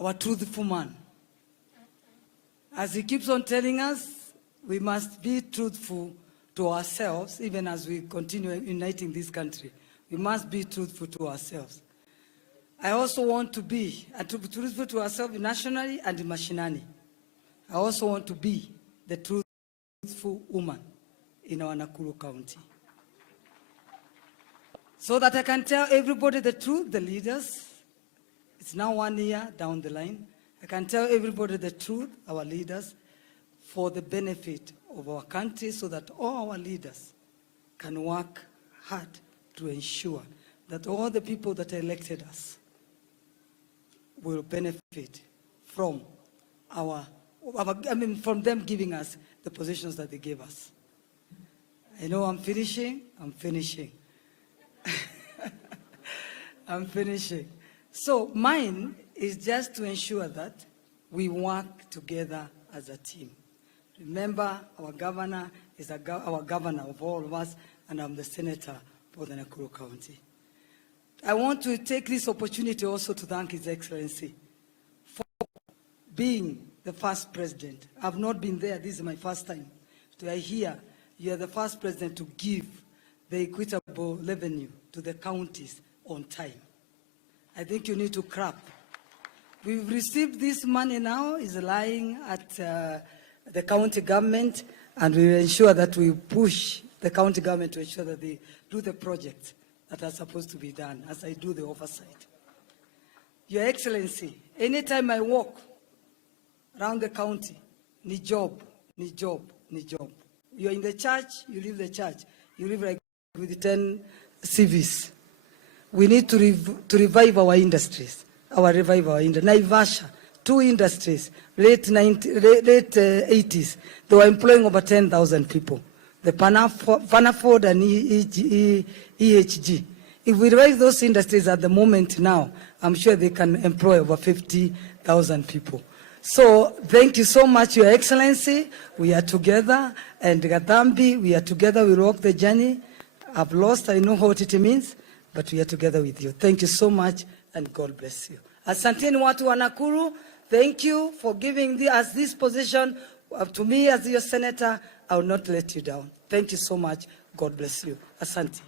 our truthful man. As he keeps on telling us, we must be truthful to ourselves, even as we continue uniting this country. We must be truthful to ourselves. I also want to be truthful to ourselves nationally and mashinani. I also want to be the truthful woman in our Nakuru County. So that I can tell everybody the truth, the leaders. It's now 1 year down the line. I can tell everybody the truth, our leaders, for the benefit of our country, so that all our leaders can work hard to ensure that all the people that elected us will benefit from from them giving us the positions that they gave us. I know I'm finishing. I'm finishing. So mine is just to ensure that we work together as a team. Remember, our governor is our governor of all of us, and I'm the senator for the Nakuru County. I want to take this opportunity also to thank His Excellency for being the first president. I've not been there. This is my first time. So I hear you are the first president to give the equitable revenue to the counties on time. I think you need to clap. We've received this money now, is lying at the county government, and we will ensure that we push the county government to ensure that they do the projects that are supposed to be done, as I do the oversight. Your Excellency, anytime I walk around the county, ni job, ni job, ni job. You're in the church, you leave the church. You live like with 10 CVs. We need to revive our industries. Naivasha, 2 industries, late 80s, they were employing over 10,000 people. The Panaford and EHG. If we revive those industries at the moment now, I'm sure they can employ over 50,000 people. So thank you so much, Your Excellency. We are together, and Gatambi, we are together, we walk the journey. I've lost, I know what it means, but we are together with you. Thank you so much, and God bless you. Asanteni watu wa Nakuru, thank you for giving us this position. To me as your senator, I will not let you down. Thank you so much. God bless you. Asante.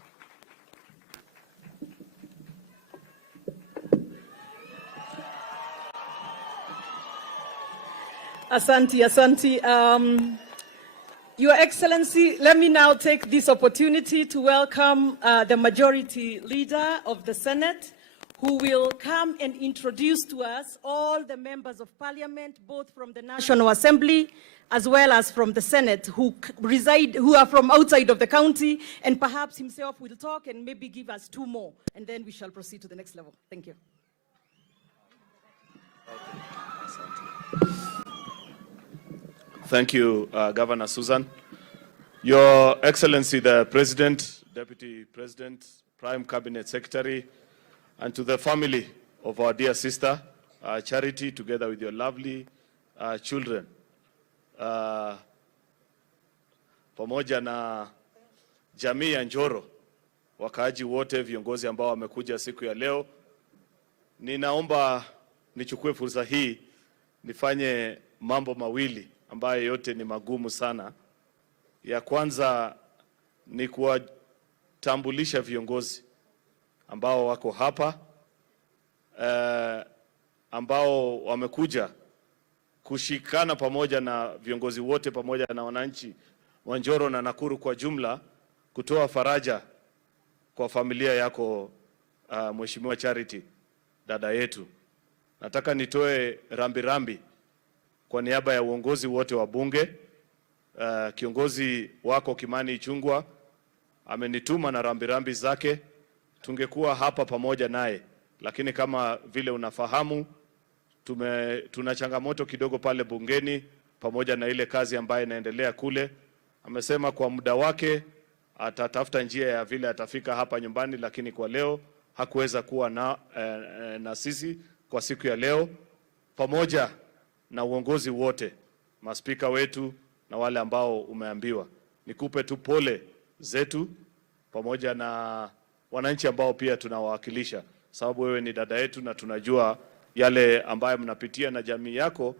Asante, Asante. Your Excellency, let me now take this opportunity to welcome the Majority Leader of the Senate, who will come and introduce to us all the members of Parliament, both from the National Assembly as well as from the Senate, who are from outside of the county, and perhaps himself will talk and maybe give us 2 more, and then we shall proceed to the next level. Thank you. Thank you, Governor Susan. Your Excellency, the President, Deputy President, Prime Cabinet Secretary, and to the family of our dear sister, Charity, together with your lovely children. Pamoja na jamii ya Njoro, wakaaji wote, viongozi ambao wamekuja siku ya leo, ninaomba nichukue fursa hii nifanye mambo mawili ambayo yote ni magumu sana. Ya kwanza ni kuwatambulisha viongozi ambao wako hapa, ambao wamekuja kushikana pamoja na viongozi wote pamoja na wananchi wa Njoro na Nakuru kwa jumla, kutoa faraja kwa familia yako, Mheshimiwa Charity, dada yetu. Nataka nitoe rambirambi kwa niaba ya uongozi wote wa bunge. Kiongozi wako Kimani Ichung'wah amenituma na rambirambi zake. Tungekuwa hapa pamoja naye, lakini kama vile unafahamu, tuna changamoto kidogo pale bungeni pamoja na ile kazi ambayo inaendelea kule. Amesema kwa muda wake atatafuta njia ya vile atafika hapa nyumbani, lakini kwa leo hakuweza kuwa na sisi kwa siku ya leo. Pamoja na uongozi wote, maspika wetu na wale ambao umeambiwa, nikupe tu pole zetu pamoja na wananchi ambao pia tunawawakilisha, sababu wewe ni dada yetu na tunajua yale ambayo mnapitia na jamii yako